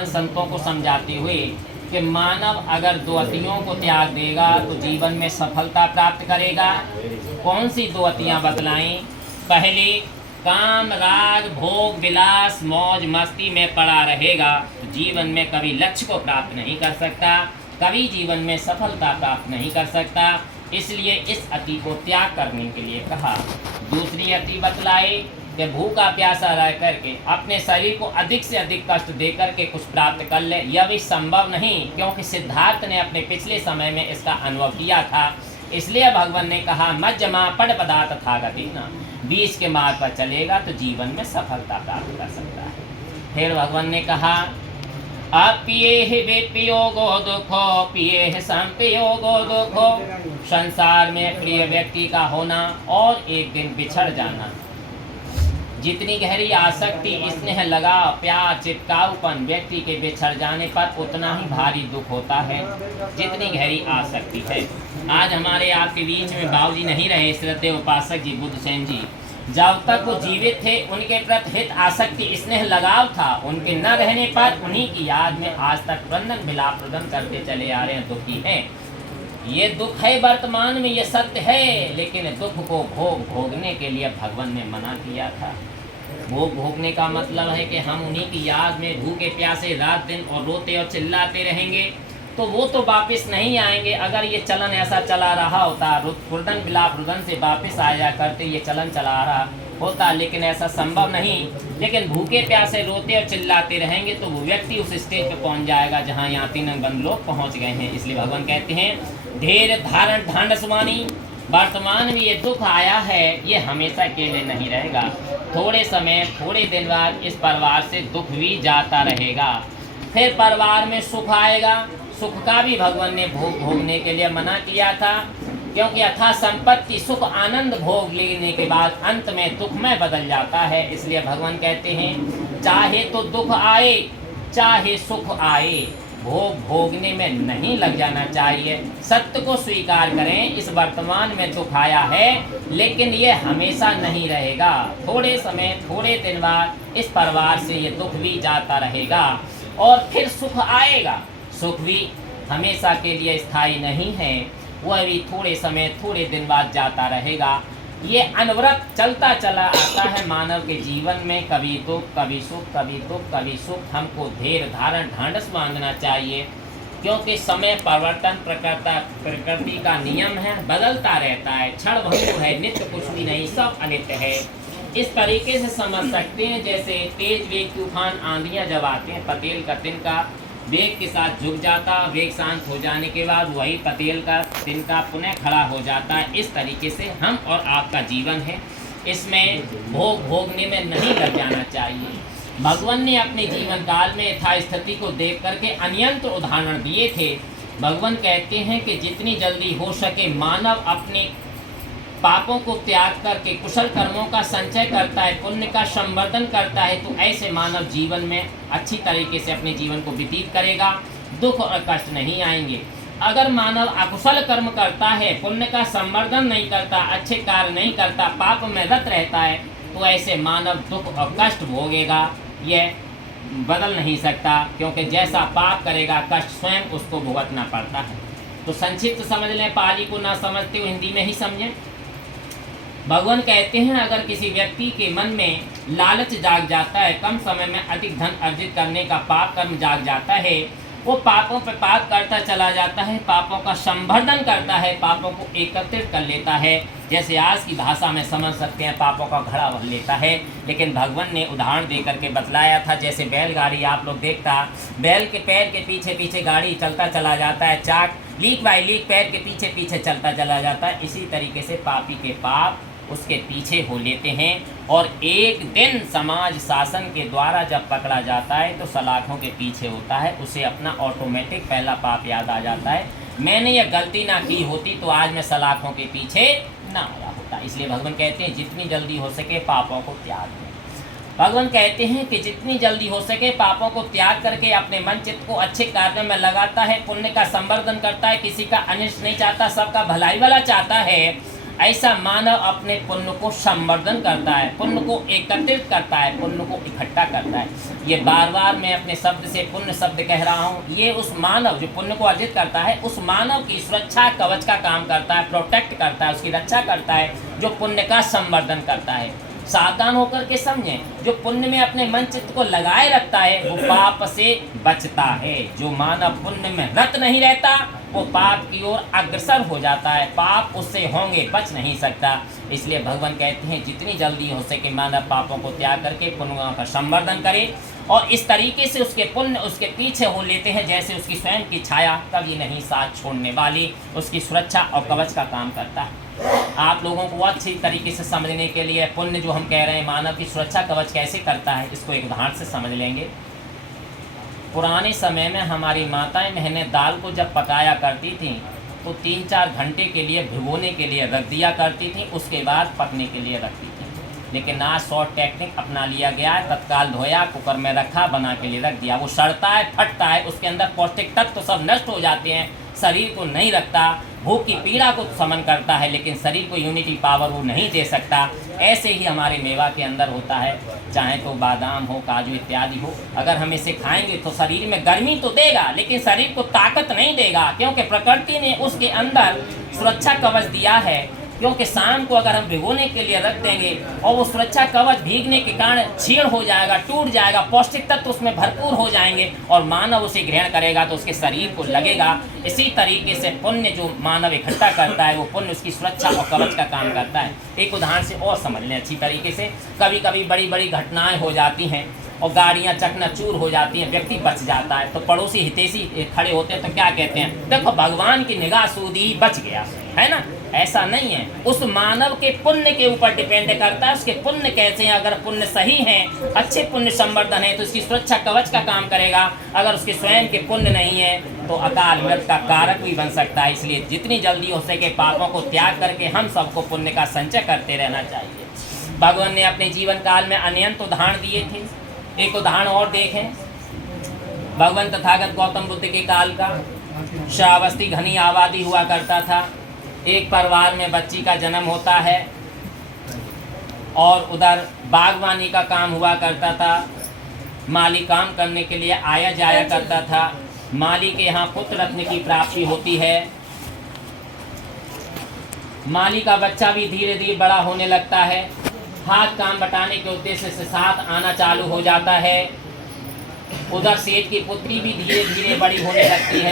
महान संतों को समझाते हुए कि मानव अगर दो अतियों को त्याग देगा तो जीवन में सफलता प्राप्त करेगा। कौन सी दो अतियाँ बतलाएं? पहले, काम राग भोग विलास मौज मस्ती में पड़ा रहेगा तो जीवन में कभी लक्ष्य को प्राप्त नहीं कर सकता, कभी जीवन में सफलता प्राप्त नहीं कर सकता। इसलिए इस अति को त्याग करने के लिए कहा। दूसरी अति बतलाए कि भूखा प्यासा रह करके अपने शरीर को अधिक से अधिक कष्ट दे करके कुछ प्राप्त कर ले, यह भी संभव नहीं, क्योंकि सिद्धार्थ ने अपने पिछले समय में इसका अनुभव किया था। इसलिए भगवान ने कहा मध्यमा पद पदार्थ था गति न, बीच के मार्ग पर चलेगा तो जीवन में सफलता प्राप्त कर सकता है। फिर भगवान ने कहा अपिये विपयोगो दुखो पिये संपयोगो दुखो, संसार में प्रिय व्यक्ति का होना और एक दिन बिछड़ जाना। जितनी गहरी आसक्ति, स्नेह, लगाव, प्यार, चिपकाऊपन व्यक्ति के बिछड़ जाने पर उतना ही भारी दुख होता है जितनी गहरी आसक्ति है। आज हमारे आपके बीच में बाबूजी नहीं रहे, श्रद्धेय उपासक जी बुद्धसेन जी। जब तक वो जीवित थे उनके प्रति हित आसक्ति स्नेह लगाव था, उनके न रहने पर उन्हीं की याद में आज तक क्रंदन विलाप रुदन करते चले आ रहे हैं, दुखी हैं। ये दुख है वर्तमान में, ये सत्य है, लेकिन दुख को भोगने के लिए भगवान ने मना किया था। भोगने का मतलब है कि हम उन्हीं की याद में भूखे प्यासे रात दिन और रोते और चिल्लाते रहेंगे, तो वो तो वापस नहीं आएंगे। अगर ये चलन ऐसा चला रहा होता, रुदन विलाप रुदन से वापस आया करते, ये चलन चला रहा होता, लेकिन ऐसा संभव नहीं। लेकिन भूखे प्यासे रोते और चिल्लाते रहेंगे तो वो व्यक्ति उस स्टेज पे पहुंच जाएगा जहां यहाँ तीन बंद लोग पहुंच गए हैं। इसलिए भगवान कहते हैं धैर्य धारण ढांढस वाणी, वर्तमान में ये दुख आया है, ये हमेशा के लिए नहीं रहेगा। थोड़े समय थोड़े दिन बाद इस परिवार से दुख भी जाता रहेगा, फिर परिवार में सुख आएगा। सुख का भी भगवान ने भोगने के लिए मना किया था, क्योंकि अथा संपत्ति सुख आनंद भोग लेने के बाद अंत में दुख में बदल जाता है। इसलिए भगवान कहते हैं चाहे तो दुख आए चाहे सुख आए, भोगने में नहीं लग जाना चाहिए। सत्य को स्वीकार करें, इस वर्तमान में दुख आया है लेकिन ये हमेशा नहीं रहेगा। थोड़े समय थोड़े दिन बाद इस परिवार से ये दुख भी जाता रहेगा और फिर सुख आएगा। सुख भी हमेशा के लिए स्थायी नहीं है, वह भी थोड़े समय थोड़े दिन बाद जाता रहेगा। ये अनवरत चलता चला आता है मानव के जीवन में, कभी दुख कभी सुख, कभी दुख कभी सुख। हमको धैर्य धारण ढांढस बांधना चाहिए, क्योंकि समय परिवर्तन प्रकृति का नियम है, बदलता रहता है, क्षण भंगुर है, नित्य कुछ भी नहीं, सब अनित्य है। इस तरीके से समझ सकते हैं जैसे तेज वेग तूफान आंधियां जब आते हैं, पतेल का तिनका वेग के साथ झुक जाता, वेग शांत हो जाने के बाद वही पतेल का तिनका पुनः खड़ा हो जाता है। इस तरीके से हम और आपका जीवन है, इसमें भोगने में नहीं लग जाना चाहिए। भगवान ने अपने जीवन काल में यथा स्थिति को देख करके अनियंत्र उदाहरण दिए थे। भगवान कहते हैं कि जितनी जल्दी हो सके मानव अपने पापों को त्याग करके कुशल कर्मों का संचय करता है, पुण्य का संवर्धन करता है, तो ऐसे मानव जीवन में अच्छी तरीके से अपने जीवन को व्यतीत करेगा, दुख और कष्ट नहीं आएंगे। अगर मानव अकुशल कर्म करता है, पुण्य का संवर्धन नहीं करता, अच्छे कार्य नहीं करता, पाप में रत रहता है, तो ऐसे मानव दुख और कष्ट भोगेगा। यह बदल नहीं सकता, क्योंकि जैसा पाप करेगा कष्ट स्वयं उसको भुगतना पड़ता है। तो संक्षिप्त समझ लें, पाली को ना समझते हो हिंदी में ही समझें। भगवान कहते हैं अगर किसी व्यक्ति के मन में लालच जाग जाता है, कम समय में अधिक धन अर्जित करने का पाप कर्म जाग जाता है, वो पापों पर पाप करता चला जाता है, पापों का संवर्धन करता है, पापों को एकत्रित कर लेता है। जैसे आज की भाषा में समझ सकते हैं, पापों का घड़ा भर लेता है। लेकिन भगवान ने उदाहरण दे करके बतलाया था, जैसे बैलगाड़ी आप लोग देखता, बैल के पैर के पीछे पीछे गाड़ी चलता चला जाता है, चाक लीक बाई लीक पैर के पीछे पीछे चलता चला जाता है। इसी तरीके से पापी के पाप उसके पीछे हो लेते हैं, और एक दिन समाज शासन के द्वारा जब पकड़ा जाता है तो सलाखों के पीछे होता है, उसे अपना ऑटोमेटिक पहला पाप याद आ जाता है, मैंने यह गलती ना की होती तो आज मैं सलाखों के पीछे ना आ रहा होता। इसलिए भगवान कहते हैं जितनी जल्दी हो सके पापों को त्याग दें। भगवान कहते हैं कि जितनी जल्दी हो सके पापों को त्याग करके अपने मन चित्त को अच्छे कार्यों में लगाता है, पुण्य का संवर्धन करता है, किसी का अनिष्ट नहीं चाहता, सबका भलाई वाला चाहता है। ऐसा मानव अपने पुण्य को संवर्धन करता है, पुण्य को एकत्रित करता है, पुण्य को इकट्ठा करता है। ये बार बार मैं अपने शब्द से पुण्य शब्द कह रहा हूँ। ये उस मानव जो पुण्य को अर्जित करता है, उस मानव की सुरक्षा कवच का काम करता है, प्रोटेक्ट करता है, उसकी रक्षा करता है, जो पुण्य का संवर्धन करता है। सावधान होकर के समझें, जो पुण्य में अपने मन चित्त को लगाए रखता है वो पाप से बचता है। जो मानव पुण्य में रत नहीं रहता वो पाप की ओर अग्रसर हो जाता है, पाप उससे होंगे, बच नहीं सकता। इसलिए भगवान कहते हैं जितनी जल्दी हो सके मानव पापों को त्याग करके पुण्यों का संवर्धन करे, और इस तरीके से उसके पुण्य उसके पीछे हो लेते हैं जैसे उसकी स्वयं की छाया कभी नहीं साथ छोड़ने वाली, उसकी सुरक्षा और कवच का काम करता है। आप लोगों को अच्छी तरीके से समझने के लिए पुण्य जो हम कह रहे हैं मानव की सुरक्षा कवच कैसे करता है, इसको एक उदाहरण से समझ लेंगे। पुराने समय में हमारी माताएं बहनें दाल को जब पकाया करती थीं तो 3-4 घंटे के लिए भिगोने के लिए रख दिया करती थी, उसके बाद पकने के लिए रखती थी। लेकिन आज शॉर्ट टेक्निक अपना लिया गया है, तत्काल धोया, कुकर में रखा, बना के लिए रख दिया। वो सड़ता है, फटता है, उसके अंदर पौष्टिक तत्व तो सब नष्ट हो जाते हैं, शरीर को नहीं रखता, भूख की पीड़ा को समन करता है लेकिन शरीर को यूनिटी पावर वो नहीं दे सकता। ऐसे ही हमारे मेवा के अंदर होता है, चाहे तो बादाम हो, काजू इत्यादि हो, अगर हम इसे खाएंगे तो शरीर में गर्मी तो देगा लेकिन शरीर को ताकत नहीं देगा, क्योंकि प्रकृति ने उसके अंदर सुरक्षा कवच दिया है। क्योंकि शाम को अगर हम भिगोने के लिए रख देंगे और वो सुरक्षा कवच भीगने के कारण छीण हो जाएगा, टूट जाएगा, पौष्टिक तत्व उसमें भरपूर हो जाएंगे और मानव उसे ग्रहण करेगा तो उसके शरीर को लगेगा। इसी तरीके से पुण्य जो मानव इकट्ठा करता है वो पुण्य उसकी सुरक्षा और कवच का काम करता है। एक उदाहरण से और समझ लें अच्छी तरीके से। कभी कभी बड़ी बड़ी घटनाएं हो जाती हैं और गाड़ियां चकनाचूर हो जाती हैं, व्यक्ति बच जाता है तो पड़ोसी हितैषी खड़े होते हैं तो क्या कहते हैं, देखो भगवान की निगाह सूदी, बच गया, है ना। ऐसा नहीं है, उस मानव के पुण्य के ऊपर डिपेंड करता है, उसके पुण्य कैसे हैं। अगर पुण्य सही हैं, अच्छे पुण्य संवर्धन है तो इसकी सुरक्षा कवच का काम करेगा। अगर उसके स्वयं के पुण्य नहीं है तो अकाल मृत्यु का कारक भी बन सकता है। इसलिए जितनी जल्दी हो सके पापों को त्याग करके हम सबको पुण्य का संचय करते रहना चाहिए। भगवान ने अपने जीवन काल में अनंत उदाहरण दिए थे। एक उदाहरण और देखें, भगवान तथागत गौतम बुद्ध के काल का। श्रावस्ती घनी आबादी हुआ करता था, एक परिवार में बच्ची का जन्म होता है और उधर बागवानी का काम हुआ करता था। माली काम करने के लिए आया जाया करता था। माली के यहाँ पुत्र रत्न की प्राप्ति होती है। माली का बच्चा भी धीरे धीरे बड़ा होने लगता है, हाथ काम बटाने के उद्देश्य से साथ आना चालू हो जाता है। उधर सेठ की पुत्री भी धीरे धीरे बड़ी होने लगती है।